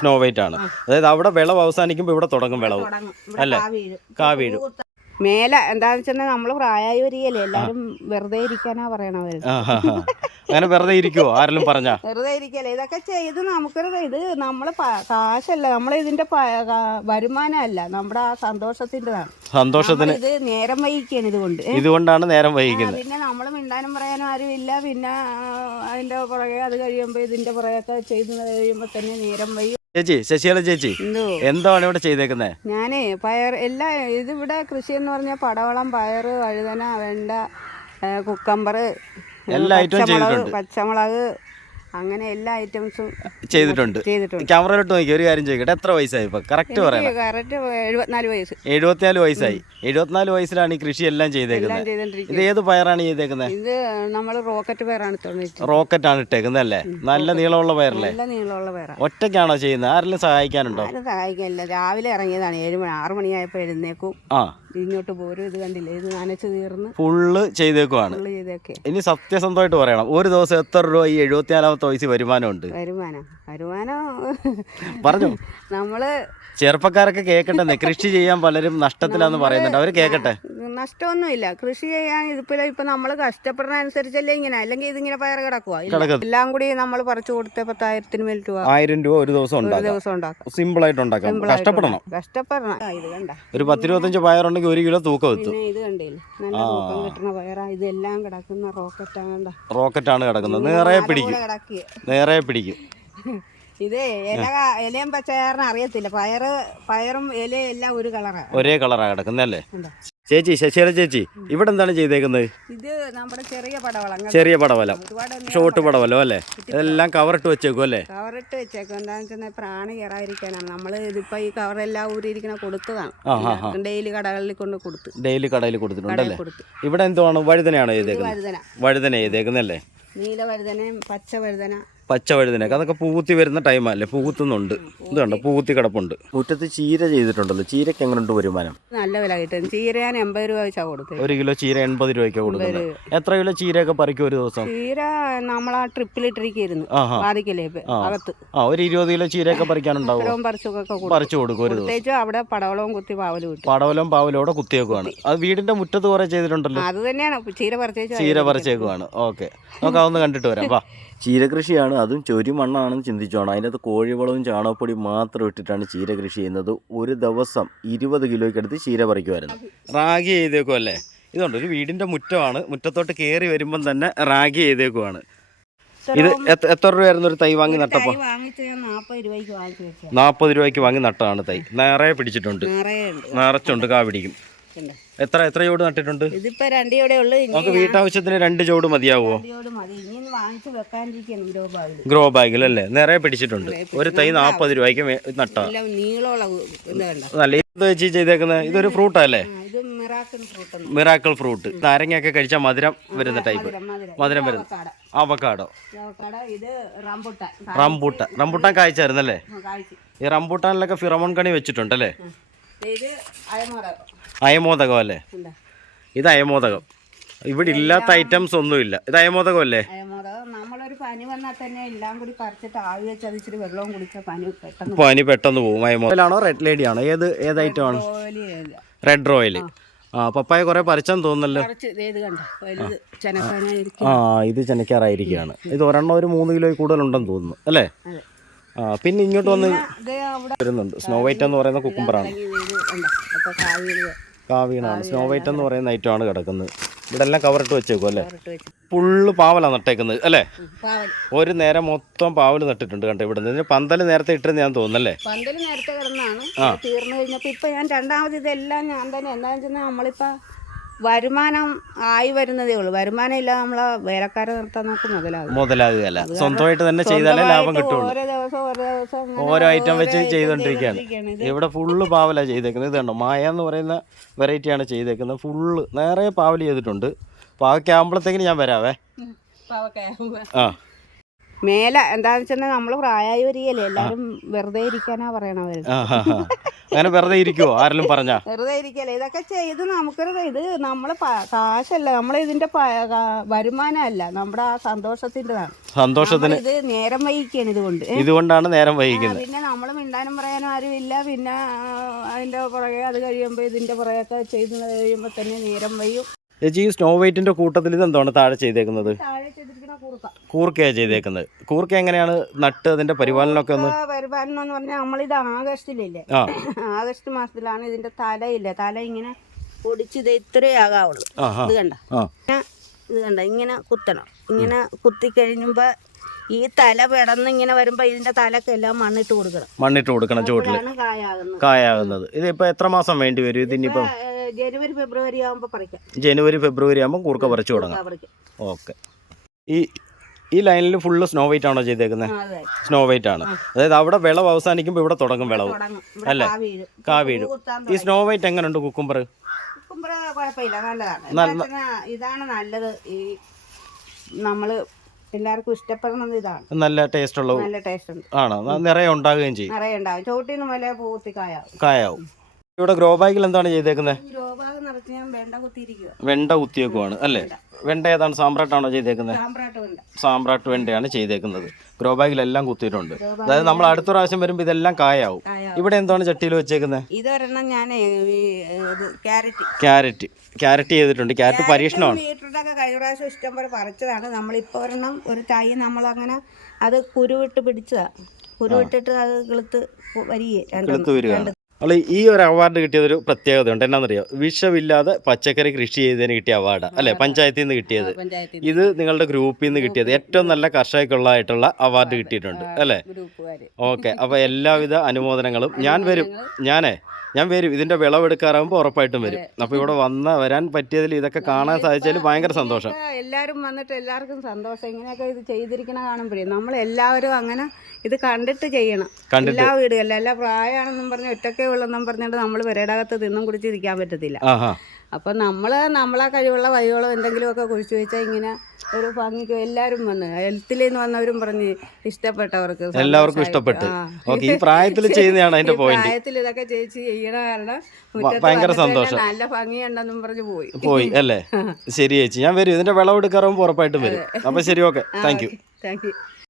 Snow white ആണ്. അതായത് അവിടെ വിളവ് അവസാനിക്കുമ്പോൾ ഇവിടെ തുടങ്ങും വിളവ്. അല്ലേ? കാ വീഴും. കാ വീഴും മേലെ എന്താന്ന് വെച്ചാൽ നമ്മൾ പ്രായമായി വരികയല്ലേ എല്ലാരും വെറുതെ ഇരിക്കാനാ പറയണവര് അങ്ങനെ വെറുതെ ഇരിക്കുവോ? ആരെങ്കിലും പറഞ്ഞാ? വെറുതെ ഇരിക്കല്ലേ? ഇതൊക്കെ ചെയ്ത് നമുക്കൊരു ഇത് നമ്മൾ കാശല്ല. നമ്മളെ ഇതിന്റെ വരുമാനമല്ല. നമ്മുടെ ആ സന്തോഷത്തിന്റെതാണ്. സന്തോഷത്തിന് ഇത് നേരം വൈകിക്കാണ് ഇതുകൊണ്ട്. ഇതുകൊണ്ടാണ് നേരം വൈകിക്കുന്നത്. പിന്നെ നമ്മൾ മിണ്ടാനും പറയാനും ആരും ഇല്ല പിന്നെ അതിന്റെ പുറകെ അത് കഴിയുമ്പോൾ ഇതിന്റെ പുറകെ ചെയ്ത് കഴിയുമ്പോൾ തന്നെ നേരം വൈകി. ചേച്ചി ശശികല ചേച്ചി എന്തോ എന്താണ് ഇവിടെ ചെയ്തേക്കുന്നത് ഞാനേ പയർ എല്ലാ ഇതിവിടെ കൃഷി എന്ന് പറഞ്ഞാൽ പടവളം പയർ വഴുതന വെണ്ട കുക്കമ്പർ എല്ലാ ഐറ്റവും. പച്ചമുളക് അങ്ങനെ എല്ലാ ഐറ്റംസും ചെയ്തിട്ടുണ്ട്. ചെയ്തിട്ടുണ്ട്. ക്യാമറയിലോട്ട് നോക്കി ഒരു കാര്യം ചോദിക്കട്ടെ? എത്ര വയസ്സായി ഇപ്പൊ? കറക്റ്റ് പറയണം. കറക്റ്റ് എഴുപത്തിനാല് വയസ്സ്. എഴുപത്തിനാല് വയസ്സായി. എഴുപത്തിനാല് വയസ്സിലാണ് ഈ കൃഷി എല്ലാം ചെയ്തേക്കുന്നത്. ഇത് ഏത് പയറാണ് ചെയ്തേക്കുന്നത് ഇത് നമ്മൾ റോക്കറ്റ് പയറാണ് റോക്കറ്റ് ആണ് ഇട്ടേക്കുന്നത് അല്ലേ? നല്ല നീളമുള്ള പയറല്ലേ? നല്ല നീളമുള്ള പയറാണ് ഒറ്റയ്ക്കാണോ ചെയ്യുന്നത്? ആരെല്ലാം സഹായിക്കാനുണ്ടോ? സഹായിക്കാനില്ല രാവിലെ ഇറങ്ങിയതാണ്. ഏഴ് മണി ആറ് മണിയായപ്പോൾ എഴുന്നേക്കും. ആ. ഇങ്ങോട്ട് പോരും ഇത് കണ്ടില്ലേ? ഇത് നനച്ചു തീർന്ന് ഫുള്ള് ചെയ്തേക്കുവാണ്. ഫുള്ള് ചെയ്തൊക്കെ ഇനി സത്യസന്ധമായിട്ട് പറയണം. ഒരു ദിവസം എത്ര രൂപ ഈ എഴുപത്തിനാലാമത്തെ വയസ്സിൽ വരുമാനമുണ്ട്? വരുമാനം. വരുമാനം പറഞ്ഞു. നമ്മൾ ചെറുപ്പക്കാരൊക്കെ കേൾക്കട്ടെ കൃഷി ചെയ്യാൻ പലരും നഷ്ടത്തിലാന്ന് പറയുന്നുണ്ട്. അവർ കേൾക്കട്ടെ നഷ്ടമൊന്നുമില്ല. കൃഷി ചെയ്യാൻ ഇതിപ്പോ ഇപ്പൊ നമ്മൾ കഷ്ടപ്പെടുന്ന അനുസരിച്ചല്ലേ ഇങ്ങനെ അല്ലെങ്കിൽ ഇതിങ്ങനെ പയർ കിടക്കുക എല്ലാം കൂടി നമ്മൾ പറിച്ചു കൊടുത്ത പത്തായിരത്തിന് മേൽ രൂപ ആയിരം രൂപ ഒരു ദിവസം ഒരു ദിവസം ഉണ്ടാക്കാം. സിമ്പിൾ ആയിട്ട് ഉണ്ടാക്കാം. കഷ്ടപ്പെടണം. കഷ്ടപ്പെടണം ഇത് കണ്ട. ഒരു പത്തിരുപത്തഞ്ച് പയറുണ്ടെങ്കിൽ ഒരു കിലോ തൂക്കം എത്തും. ഇത് കണ്ടില്ലേ? നല്ല തൂക്കം കിട്ടുന്ന പയറാ. ഇതെല്ലാം കിടക്കുന്ന റോക്കറ്റാണ് റോക്കറ്റാണ് കിടക്കുന്നത്. നേരെ പിടിക്കും. നേരെ പിടിക്കും. ഇത് ഇല ഇലയും പച്ചയറിന് അറിയത്തില്ല. പയറ് പയറും ഇലയും എല്ലാം ഒരു കളറാണ് ഒരേ കളറാണ് കിടക്കുന്നത് അല്ലേ ചേച്ചി ശശികല ചേച്ചി ഇവിടെ എന്താണ് ചെയ്തേക്കുന്നത്? ഇത് നമ്മുടെ ചെറിയ പടവല. ചെറിയ പടവലം. ഷോട്ട് ഷോർട്ട് പടവലം അല്ലേ? ഇതെല്ലാം കവറിട്ട് വെച്ചേക്കും അല്ലേ? കവറിട്ട് വെച്ചേക്കും. എന്താണെന്ന് വെച്ചാൽ പ്രാണി കയറാതിരിക്കാനാണ് നമ്മൾ ഇതിപ്പോ ഈ കവറെല്ലാം ഊരിയിരിക്കണ കൊടുത്തതാണ്. ഡെയിലി കടകളിൽ കൊണ്ട് കൊടുത്തു. ഡെയിലി കടയിൽ കൊടുത്തിട്ടുണ്ടല്ലേ കൊടുത്തു. ഇവിടെ എന്തുവാണ്? വഴുതനയാണോ ചെയ്തേക്കുന്നത്? വഴുതന. ചെയ്തേക്കുന്നല്ലേ നീല വഴുതനയും പച്ച വഴുതന. പച്ച വഴുതനൊക്കെ അതൊക്കെ പൂത്തി വരുന്ന ടൈമല്ലേ പൂത്തുന്നുണ്ട്. ഇത് കണ്ടോ? പൂത്തി കിടപ്പുണ്ട്. മുറ്റത്ത് ചീര ചെയ്തിട്ടുണ്ടല്ലോ. ചീരക്ക് എങ്ങനെയുണ്ട് വരുമാനം? നല്ല വില കിട്ടും. ചീര ഞാൻ എൺപത് രൂപ വെച്ചാ കൊടുത്തത്. ഒരു കിലോ ചീര എൺപത് രൂപയ്ക്ക് കൊടുക്കുന്നത്. എത്ര കിലോ ചീരയൊക്കെ പറിക്കും ഒരു ദിവസം? ചീര നമ്മൾ ആ ട്രിപ്പിലിട്ടിരിക്കുന്നു ബാധിക്കല്ലേ അകത്ത്. ആ ഒരു ഇരുപത് കിലോ ചീരയൊക്കെ പറിക്കാനുണ്ടാവും? പറിച്ചു കൊടുക്കും ഒരു ദിവസം. അവിടെ പടവളവും കുത്തി പാവലും കിട്ടും. പടവലം അവിടെ കുത്തിയേക്കുവാണ്. അത് വീടിന്റെ മുറ്റത്ത് കുറെ ചെയ്തിട്ടുണ്ടല്ലോ? അത് തന്നെയാണ്. ചീര പറിച്ചേച്ച് ചീര പറിച്ചേക്കുവാണ്. ഓക്കെ. നമുക്ക് അതൊന്ന് കണ്ടിട്ട് വരാം. വാ. ചീര കൃഷിയാണ് അതും ചൊരി മണ്ണാണെന്ന് ചിന്തിച്ചോണം. അതിനകത്ത് കോഴിവളവും ചാണകപ്പൊടിയും മാത്രം ഇട്ടിട്ടാണ് ചീര കൃഷി ചെയ്യുന്നത്. ഒരു ദിവസം ഇരുപത് കിലോയ്ക്ക് അടുത്ത് ചീര പറിക്കുമായിരുന്നു റാഗി ചെയ്തേക്കും അല്ലേ? ഇതുണ്ട് ഒരു വീടിന്റെ മുറ്റമാണ്. മുറ്റത്തോട്ട് കയറി വരുമ്പം തന്നെ റാഗി ചെയ്തേക്കുവാണ്. ഇത് എത്ര- എത്ര രൂപയായിരുന്നു ഒരു തൈ വാങ്ങി നട്ടപ്പോൾ ഞാൻ നാൽപ്പത് രൂപയ്ക്ക് വാങ്ങി നട്ടതാണ് തൈ. നിറയെ പിടിച്ചിട്ടുണ്ട്. നിറച്ചുണ്ട് കാ പിടിക്കും. എത്ര എത്ര ചോട് നട്ടിട്ടുണ്ട്? ഇതിപ്പോ രണ്ടിയോടെ ഉള്ളു നമുക്ക് വീട്ടാവശ്യത്തിന് രണ്ട് ചോട് മതിയാവുമോ ഗ്രോ ബാഗിൽ അല്ലേ? നിറയെ പിടിച്ചിട്ടുണ്ട്. ഒരു തൈ നാൽപ്പത് രൂപയ്ക്ക് നട്ട. നല്ല ഇത് വെച്ച് ചെയ്തേക്കുന്നത് ഇതൊരു ഫ്രൂട്ടല്ലേ ആ, ഇത് മിറാക്കിൾ ഫ്രൂട്ട് ഫ്രൂട്ട് നാരങ്ങയൊക്കെ കഴിച്ചാൽ മധുരം വരുന്ന ടൈപ്പ് മധുരം. വരുന്ന അവക്കാട. റംബുട്ടാൻ. റംബൂട്ടാൻ. കായ്ച്ചായിരുന്നല്ലേ ഈ റംബൂട്ടാനിലൊക്കെ ഫിറമോൺ കണി വെച്ചിട്ടുണ്ടല്ലേ അയമോദകം. അല്ലേ? ഇത് അയമോദകം. ഇവിടെ ഇല്ലാത്ത ഐറ്റംസ് ഒന്നും ഇല്ല ഇത് അയമോദകം അല്ലേ? നമ്മളൊരു പനി വന്നാൽ തന്നെ എല്ലാം കൂടി പറിച്ചിട്ട് ആവി വെച്ചാൽ ഇച്ചിരി വെള്ളവും കുടിച്ചാൽ പനി പെട്ടെന്ന് പനി പെട്ടെന്ന് പോകും. അയമോദലാണോ റെഡ് ലേഡി ആണോ? ഏത് ഏത് ഐറ്റം ആണ്? റെഡ് റോയിൽ ആ. പപ്പായ കുറെ പറിച്ചെന്ന് തോന്നുന്നല്ലോ. കുറച്ച് ഇത് കണ്ട? വലുത് ചെനക്കാനായിരിക്കും. ആ ഇത് ചെനക്കാറായിരിക്കുകയാണ് ഇത് ഒരെണ്ണം ഒരു മൂന്ന് കിലോ കൂടുതലുണ്ടെന്ന് തോന്നുന്നു. അല്ലേ. ആ പിന്നെ ഇങ്ങോട്ട് വന്ന് വരുന്നുണ്ട്. സ്നോ വൈറ്റ് എന്ന് പറയുന്ന കുക്കുംബറാണ് കാവീണാണ് സ്നോ വൈറ്റ് എന്ന് പറയുന്ന ഐറ്റം ആണ് കിടക്കുന്നത്. ഇവിടെ എല്ലാം കവറിട്ട് വെച്ചേക്കും അല്ലേ? ഫുള്ള് പാവലാണ് നട്ടേക്കുന്നത് അല്ലേ? ഒരു നേരം മൊത്തം പാവൽ നട്ടിട്ടുണ്ട് കണ്ടോ ഇവിടെ നിന്ന് പന്തൽ നേരത്തെ ഇട്ടെന്ന് ഞാൻ തോന്നുന്നല്ലേ പന്തൽ നേരത്തെ കിടന്നാണ്. തീർന്നു കഴിഞ്ഞപ്പോ ഇപ്പൊ ഞാൻ രണ്ടാമത് ഇതെല്ലാം ഞാൻ തന്നെ. എന്താണെന്ന് വെച്ചാൽ നമ്മളിപ്പോ വരുമാനം ആയി വരുന്നതേ ഉള്ളൂ. വരുമാനം ഇല്ലാതെ നമ്മളെ വേലക്കാരെ നിർത്താൻ നമുക്ക് മുതലാകും മുതലാകുകയല്ല സ്വന്തമായിട്ട് തന്നെ ചെയ്താലേ ലാഭം കിട്ടുള്ളൂ. ഓരോ ദിവസം ഓരോ ദിവസം ഇങ്ങനെ ഓരോ ഐറ്റം വെച്ച് ചെയ്തോണ്ടിരിക്കുകയാണ്. ചെയ്തുകൊണ്ടിരിക്കുകയാണ് ഇവിടെ ഫുള്ള് പാവല ചെയ്തേക്കുന്നത്. ഇത് കണ്ടോ മായ എന്ന് പറയുന്ന വെറൈറ്റിയാണ് ചെയ്തേക്കുന്നത്. ഫുള്ള് നേരെ പാവൽ ചെയ്തിട്ടുണ്ട്. പാവയ്ക്കാകുമ്പോഴത്തേക്കിന് ഞാൻ വരാവേ. പാവക്കായ. ആ. മേലെ എന്താന്ന് വെച്ചാൽ നമ്മൾ പ്രായമായി വരികയല്ലേ എല്ലാരും വെറുതെ ഇരിക്കാനാ പറയണവര് അങ്ങനെ വെറുതെ ഇരിക്കുവോ? ആരെങ്കിലും പറഞ്ഞ? വെറുതെ ഇരിക്കല്ലേ ഇതൊക്കെ ചെയ്ത് നമുക്കൊരു ഇത് നമ്മൾ കാശല്ല നമ്മളെ ഇതിന്റെ വരുമാനമല്ല നമ്മുടെ ആ സന്തോഷത്തിന്റെതാണ് സന്തോഷത്തിന് ഇത് നേരം വൈകിക്കാണ് ഇതുകൊണ്ട്? ഇതുകൊണ്ടാണ് നേരം വൈകിക്കുന്നത്. പിന്നെ നമ്മൾ മിണ്ടാനും പറയാനും ആരുമില്ല പിന്നെ ആ, അതിന്റെ പുറകെ അത് കഴിയുമ്പോൾ ഇതിന്റെ പുറകെ ഒക്കെ ചെയ്ത് കഴിയുമ്പോൾ തന്നെ നേരം വൈകും. ചേച്ചി ഈ സ്നോ വൈറ്റിന്റെ കൂട്ടത്തിൽ ഇത് എന്താണ് താഴെ ചെയ്തേക്കുന്നത്? കൂർക്കയാണ് ചെയ്തേക്കുന്നത്. കൂർക്ക എങ്ങനെയാണ് നട്ട് അതിന്റെ പരിപാലനമൊക്കെ ഒന്ന്? പരിപാലനം എന്ന് പറഞ്ഞാൽ നമ്മളിത് ആഗസ്റ്റിലില്ലേ? ആഗസ്റ്റ് മാസത്തിലാണ് ഇതിന്റെ തലയില്ല? തല ഇങ്ങനെ പൊടിച്ച് ഇത് ഇത്രേ ആകാവുള്ളൂ. ഇത് കണ്ട? ഇത് കണ്ട? ഇങ്ങനെ കുത്തണം. ഇങ്ങനെ കുത്തി കഴിയുമ്പോൾ ഈ തല പിടന്ന് ഇങ്ങനെ വരുമ്പോ ഇതിന്റെ തലക്കെല്ലാം മണ്ണിട്ട് കൊടുക്കണം. മണ്ണിട്ട് കൊടുക്കണം അപ്പോഴാണ് കായാകുന്നത്. ഇതിപ്പോ എത്ര മാസം വേണ്ടി വരും ഇതിനിപ്പം? ജനുവരി ഫെബ്രുവരി ആകുമ്പോൾ പറിക്കാം. ജനുവരി ഫെബ്രുവരി ആകുമ്പോൾ കൂർക്ക പറിച്ചു തുടങ്ങാം. ഓക്കെ. ഈ ഈ ലൈനിൽ ഫുള്ള് സ്നോ വൈറ്റ് ആണോ ചെയ്തേക്കുന്നത് സ്നോ വൈറ്റ് ആണ്. അതായത് അവിടെ വിളവ് അവസാനിക്കുമ്പോൾ ഇവിടെ തുടങ്ങും വിളവ്. അല്ലേ? കാവീഴ് ഈ സ്നോ വൈറ്റ് എങ്ങനെയുണ്ട് കുക്കുംബർ ഇതാണ് നല്ലത്. ഈ നമ്മൾ എല്ലാവർക്കും ഇഷ്ടപ്പെടുന്നത് ഇതാണ്. നല്ല ടേസ്റ്റ് ഉള്ള നല്ല ടേസ്റ്റ് ഉണ്ട്. ആണ്. നിറയെ ഉണ്ടാകുകയും ചെയ്യും. നിറയെ ഉണ്ടാവും ചോട്ടിന്ന് പോലെ പൂത്തി കായാവും. ഇവിടെ ഗ്രോ ബാഗിൽ എന്താണ് ചെയ്തേക്കുന്നത് രോഗാകം നിറച്ച് ഞാൻ വേണ്ട കുത്തിയിരിക്കുക വെണ്ട കുത്തിയേക്കുവാണ് അല്ലേ? വെണ്ട. ഏതാണ്? സാമ്പ്രാട്ടാണോ ചെയ്തേക്കുന്നത് സാമ്പ്രാട്ട് വേണ്ട. സാമ്പ്രാട്ട് വെണ്ടയാണ് ചെയ്തേക്കുന്നത്. ഗ്രോ ബാഗിലെല്ലാം കുത്തിയിട്ടുണ്ട്. അതായത് നമ്മൾ അടുത്ത പ്രാവശ്യം വരുമ്പോൾ ഇതെല്ലാം കായാവും. ഇവിടെ എന്താണ് ചട്ടിയിൽ വെച്ചേക്കുന്നത് ഇതൊരെണ്ണം ഞാൻ ക്യാരറ്റ്. ക്യാരറ്റ്. ക്യാരറ്റ് ചെയ്തിട്ടുണ്ട്. ക്യാരറ്റ് പരീക്ഷണമാണ്. ബീട്രൂട്ടൊക്കെ കഴിഞ്ഞ പ്രാവശ്യം ഇഷ്ടം പോലെ പറിച്ചതാണ്. നമ്മളിപ്പോൾ ഒരെണ്ണം ഒരു തൈ നമ്മളങ്ങനെ അത് കുരുവിട്ട് പിടിച്ചതാ. കുരുവിട്ടിട്ട് അത് കിളുത്ത് വരികയെ. കിളുത്ത് വരികയാണ്. അപ്പോൾ ഈ ഒരു അവാർഡ് കിട്ടിയതൊരു പ്രത്യേകത പ്രത്യേകതയുണ്ട്. എന്നാണെന്നറിയാം വിഷമില്ലാതെ പച്ചക്കറി കൃഷി ചെയ്തതിന് കിട്ടിയ അവാർഡ് അല്ലെ? പഞ്ചായത്തിൽ നിന്ന് കിട്ടിയത്. ഇത് നിങ്ങളുടെ ഗ്രൂപ്പിൽ നിന്ന് കിട്ടിയത്. ഏറ്റവും നല്ല കർഷകർക്കുള്ളതായിട്ടുള്ള അവാർഡ് കിട്ടിയിട്ടുണ്ട് അല്ലേ? ഓക്കെ അപ്പോൾ എല്ലാവിധ അനുമോദനങ്ങളും ഞാൻ വരും. ഞാനേ ഞാൻ വരും. ഇതിന്റെ വിളവെടുക്കാറാകുമ്പോൾ ഉറപ്പായിട്ടും വരും. അപ്പോൾ ഇവിടെ വന്ന വരാൻ പറ്റിയതിൽ ഇതൊക്കെ കാണാൻ സാധിച്ചതിൽ ഭയങ്കര സന്തോഷം. എല്ലാവരും വന്നിട്ട് എല്ലാവർക്കും സന്തോഷം. ഇങ്ങനെയൊക്കെ ഇത് ചെയ്തിരിക്കണ കാണുമ്പോഴേ നമ്മൾ എല്ലാവരും അങ്ങനെ ഇത് കണ്ടിട്ട് ചെയ്യണം. എല്ലാ വീടുകളിലും എല്ലാ പ്രായമാണെന്നും പറഞ്ഞ് ഒറ്റക്കേ ഉള്ളെന്നും പറഞ്ഞിട്ട് നമ്മൾ പെരേടകത്ത് തിന്നും കുടിച്ചിരിക്കാൻ പറ്റത്തില്ല. അപ്പൊ നമ്മൾ അപ്പം നമ്മളെ കഴിവുള്ള വഴികളോ എന്തെങ്കിലുമൊക്കെ കുഴിച്ചു വെച്ചാൽ ഇങ്ങനെ ഒരു ഭംഗിക്ക് എല്ലാവരും വന്ന് ഹെൽത്തിൽ നിന്ന് വന്നവരും പറഞ്ഞ് ഇഷ്ടപ്പെട്ടവർക്ക് എല്ലാവർക്കും ഇഷ്ടപ്പെട്ടു. ഈ പ്രായത്തിൽ ചെയ്യുന്നതാണ് അതിന്റെ പോയിന്റ് പ്രായത്തിൽ ഇതൊക്കെ ചേച്ചി ചെയ്യണ കാരണം ഭയങ്കര സന്തോഷം. നല്ല ഭംഗിയുണ്ടെന്നും പറഞ്ഞ് പോയി. പോയി അല്ലേ? ശരി ചേച്ചി. ഞാൻ വരും. ഇതിന്റെ വിളവെടുക്കാറാകുമ്പോൾ ഉറപ്പായിട്ടും വരും. അപ്പോൾ ശരി okay. Thank you. Thank you.